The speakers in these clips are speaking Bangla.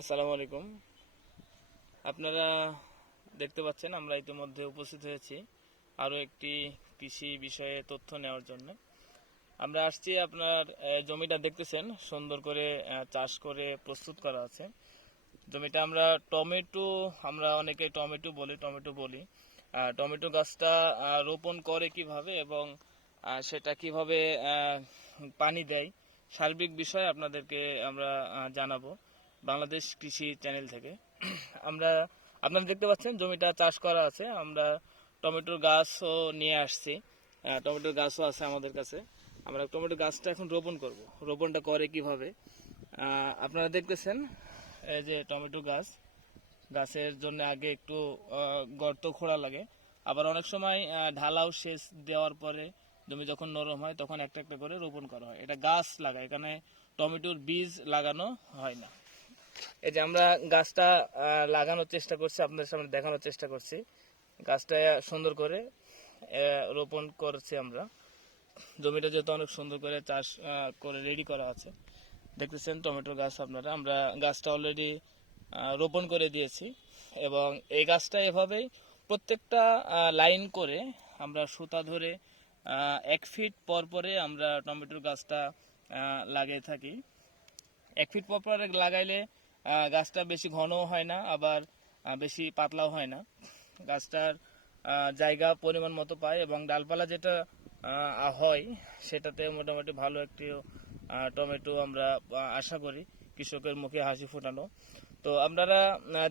আসসালামু আলাইকুম। আপনারা দেখতে পাচ্ছেন আমরা ইতিমধ্যে উপস্থিত হয়েছি আরও একটি কৃষি বিষয়ে তথ্য নেওয়ার জন্য। আমরা আসছি, আপনার জমিটা দেখতেছেন সুন্দর করে চাষ করে প্রস্তুত করা আছে। জমিটা আমরা অনেকে টমেটো বলি। টমেটো গাছটা রোপণ করে কিভাবে এবং সেটা কিভাবে পানি দেয়, সার্বিক বিষয়ে আপনাদেরকে আমরা জানাবো বাংলাদেশ কৃষি চ্যানেল থেকে। আমরা আপনারা দেখতে পাচ্ছেন জমিটা চাষ করা আছে। আমরা টমেটোর গাছও নিয়ে আসছি, টমেটোর গাছও আছে আমাদের কাছে। আমরা টমেটো গাছটা এখন রোপণ করব। রোপণটা করে কিভাবে আপনারা দেখতেছেন। এই যে টমেটো গাছের জন্য আগে একটু গর্ত খোঁড়া লাগে, আবার অনেক সময় ঢালাও সেচ দেওয়ার পরে জমি যখন নরম হয় তখন একটা একটা করে রোপণ করা হয়। এটা গাছ লাগায়, এখানে টমেটোর বীজ লাগানো হয় না। এই যে আমরা গাছটা লাগানোর চেষ্টা করছি, আপনাদের সামনে দেখানোর চেষ্টা করছি। গাছটা সুন্দর করে রোপণ করছি আমরা। জমিটা যেহেতু অনেক সুন্দর করে চাষ করে রেডি করা আছে, দেখতেছেন টমেটোর গাছ আপনারা। আমরা গাছটা অলরেডি রোপণ করে দিয়েছি এবং এই গাছটা এভাবেই প্রত্যেকটা লাইন করে আমরা সুতা ধরে 1 ফিট পর পরে আমরা টমেটোর গাছটা লাগিয়ে থাকি। 1 ফিট পর পর লাগাইলে গাছটা বেশি ঘনও হয় না, আবার বেশি পাতলাও হয় না। গাছটার জায়গা পরিমাণ মতো পায় এবং ডালপালা যেটা হয় সেটাতে মোটামুটি ভালো একটি টমেটো আমরা আশা করি কৃষকের মুখে হাসি ফোটানো। তো আপনারা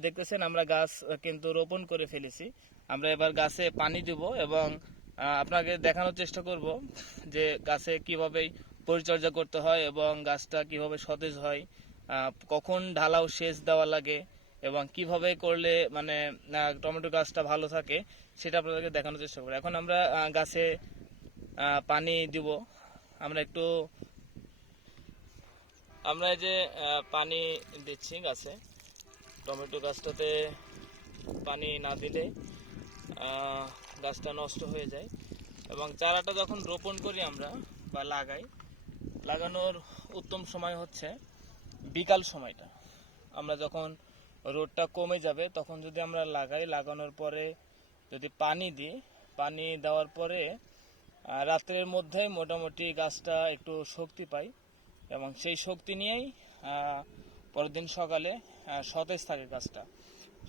দেখতেছেন আমরা গাছ কিন্তু রোপণ করে ফেলেছি। আমরা এবার গাছে পানি দেব এবং আপনাকে দেখানোর চেষ্টা করব যে গাছে কিভাবে পরিচর্যা করতে হয় এবং গাছটা কিভাবে সতেজ হয়, কখন ঢালাও সেচ দেওয়া লাগে এবং কিভাবে করলে মানে টমেটো গাছটা ভালো থাকে সেটা আপনাদেরকে দেখানোর চেষ্টা করব। এখন আমরা গাছে পানি দিব। আমরা এই যে পানি দিচ্ছি গাছে। টমেটো গাছটাতে পানি না দিলে গাছটা নষ্ট হয়ে যায় এবং চারাটা যখন রোপণ করি আমরা বা লাগানোর উত্তম সময় হচ্ছে বিকাল সময়টা। আমরা যখন রোদটা কমে যাবে তখন যদি আমরা লাগানোর পরে যদি পানি দিই, পানি দেওয়ার পরে রাত্রের মধ্যেই মোটামুটি গাছটা একটু শক্তি পায় এবং সেই শক্তি নিয়েই পরের দিন সকালে সতেজ থাকে গাছটা।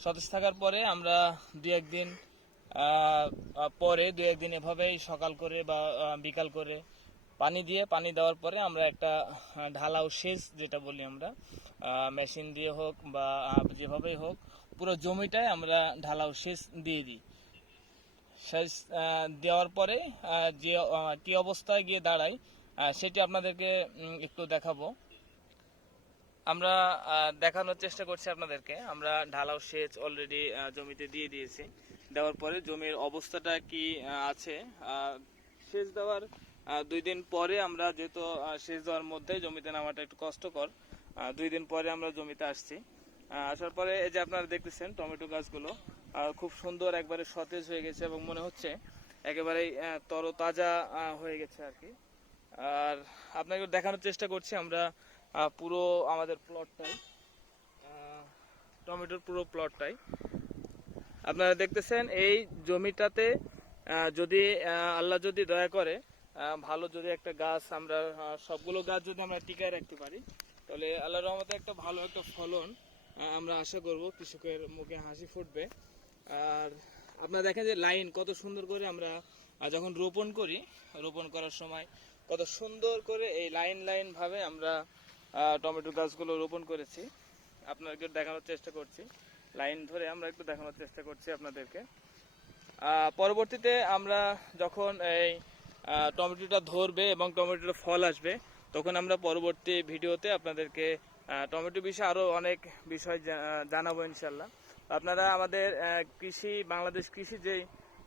সতেজ থাকার পরে আমরা দু একদিন এভাবেই সকাল করে বা বিকাল করে পানি দেওয়ার পরে আমরা একটা ঢালাও সেচ যেটা বলি আমরা, মেশিন দিয়ে হোক বা যেভাবেই হোক পুরো জমিটায় আমরা ঢালাও সেচ দিয়ে দিই। সেচ দেওয়ার পরে যে কি অবস্থায় গিয়ে দাঁড়ায় সেটি আপনাদেরকে একটু দেখাবো। আমরা দেখানোর চেষ্টা করছি আপনাদেরকে। আমরা ঢালাও সেচ অলরেডি জমিতে দিয়ে দিয়েছি। দেওয়ার পরে জমির অবস্থাটা কি আছে, সেচ দেওয়ার 2 দিন পরে আমরা যেহেতু সেচ দেওয়ার মধ্যে জমিতে নামাটা একটু কষ্টকর, 2 দিন পরে আমরা জমিতে আসছি। আসার পরে এই যে আপনারা দেখতেছেন টমেটো গাছগুলো খুব সুন্দর একবারে সতেজ হয়ে গেছে এবং মনে হচ্ছে একেবারেই তরতাজা হয়ে গেছে আর কি। আর আপনাকে দেখানোর চেষ্টা করছি আমরা পুরো আমাদের প্লটটাই, টমেটোর পুরো প্লটটাই আপনারা দেখতেছেন। এই জমিটাতে যদি আল্লাহ যদি দয়া করে ভালো যদি একটা গাছ আমরা সবগুলো গাছ যদি আমরা টিকায় রাখতে পারি তাহলে আল্লাহর রহমতে একটা ভালো একটা ফলন আমরা আশা করব, কৃষকের মুখে হাসি ফুটবে। আর আপনারা দেখেন যে লাইন কত সুন্দর করে আমরা যখন রোপণ করার সময় কত সুন্দর করে এই লাইন ভাবে আমরা টমেটো গাছগুলো রোপণ করেছি। আপনাদেরকে দেখানোর চেষ্টা করছি, লাইন ধরে আমরা একটু দেখানোর চেষ্টা করছি আপনাদেরকে। পরবর্তীতে আমরা যখন এই টমেটোটা ধরবে এবং টমেটোর ফল আসবে তখন আমরা পরবর্তী ভিডিওতে আপনাদেরকে টমেটো বিষয়ে আরও অনেক বিষয় জানাবো ইনশাল্লাহ। আপনারা আমাদের বাংলাদেশ কৃষি যে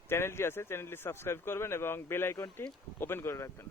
চ্যানেলটি আছে চ্যানেলটি সাবস্ক্রাইব করবেন এবং বেল আইকনটি ওপেন করে রাখবেন।